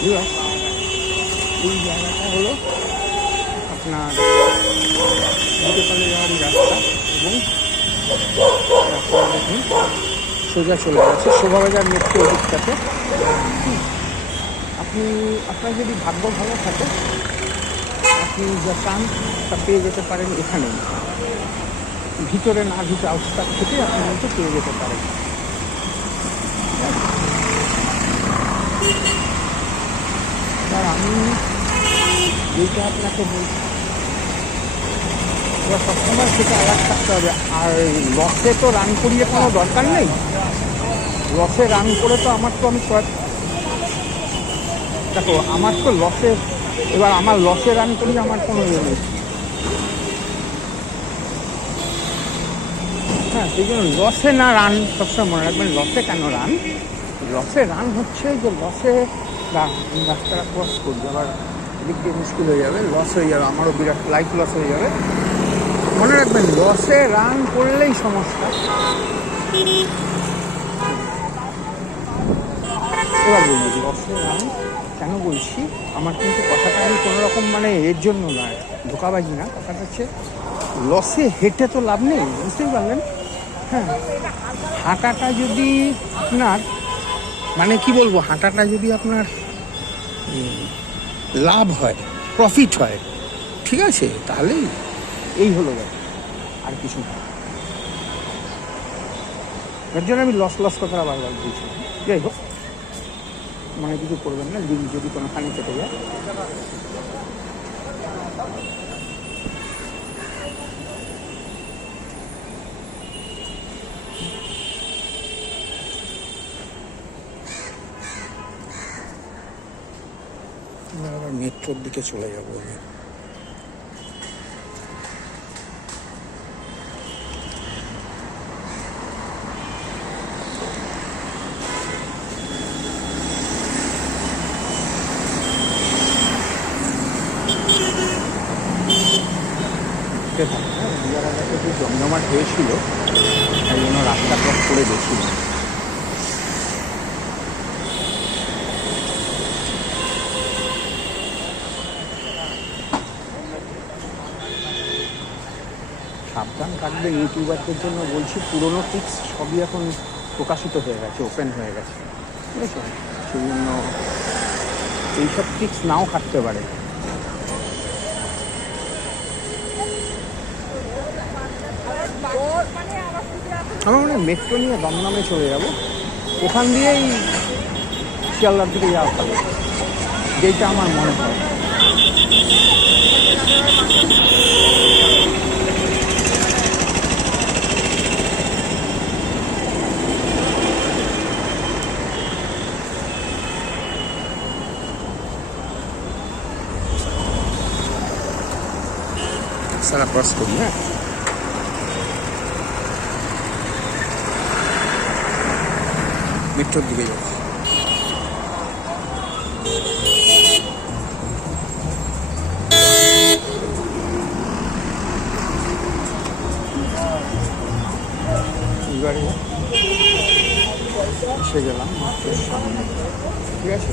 Viewers, এই জায়গাটা হলো আপনার বুটেপালে যাওয়ার রাস্তা এবং রাস্তাটা দেখুন সোজা চলে গেছে শোভাবাজার মেট্রো দিকটাতে। আপনি আপনার যদি ভাগ্য ভালো থাকে আপনি যা চান তা পেয়ে যেতে পারেন এখানেই ভিতরে না ঢুকে আউটস্টার থেকে আপনি কিন্তু পেয়ে যেতে পারেন আমি এইটা আপনাকে বলছি। এবার সবসময় সেটা অ্যালার্ট থাকতে হবে। আর লসে তো রান করিয়ে কোনো দরকার নেই। লসে রান করে তো আমার তো আমি দেখো, আমার তো লসে এবার আমার লসে রান করি আমার কোনো ইয়ে নেই। হ্যাঁ সেই জন্য লসে না রান সবসময় মনে রাখবেন। লসে কেন রান লসে রান হচ্ছে যে লসে রাস্তাটা ক্রস করবে। আবার এদিক দিয়ে মুশকিল হয়ে যাবে লস হয়ে যাবে, আমারও বিরাট লাইফ লস হয়ে যাবে। মনে রাখবেন লসে রান করলেই সমস্যা। এবার লসে রান কেন বলছি? আমার কিন্তু কথাটা আমি কোনো রকম মানে এর জন্য নয় ধোকাবাজি না। কথাটা হচ্ছে লসে হেঁটে তো লাভ নেই, বুঝতেই পারলেন? হ্যাঁ হাঁটাটা যদি আপনার মানে কি বলব, হাঁটাটা যদি আপনার লাভ হয় প্রফিট হয়, ঠিক আছে, তাহলেই এই হলো ব্যাপার, আর কিছু না। এর জন্য আমি লস লস কথাটা বারবার বলছি। যাই হোক মানে কিছু করবেন না লিঙ্ক যদি কোনোখানে কেটে যায়। আবার মেট্রোর দিকে চলে যাব আমি। জমজমাট হয়েছিল তাই জন্য রাস্তা করে গেছিল সাবধান থাকবেন ইউটিউবারদের জন্য বলছি, পুরোনো টিপস সবই এখন প্রকাশিত হয়ে গেছে ওপেন হয়ে গেছে। বুঝেছেন সেই জন্য এইসব টিপস নাও খাটতে পারে। আমার মনে হয় মেট্রো নিয়ে দমদমে চলে যাব। ওখান দিয়েই শিয়ালদার দিকে যাওয়া ভালো যেটা আমার মনে হয়। সারা ক্রস করি হ্যাঁ? মেট্রোর দিকে যাচ্ছি। এবারে এসে গেলাম ঠিক আছে?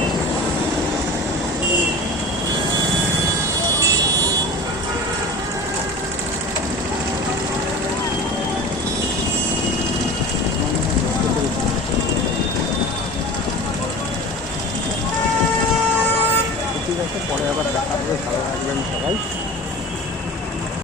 পরে আবার দেখা হবে ভালো থাকবেন সবাই।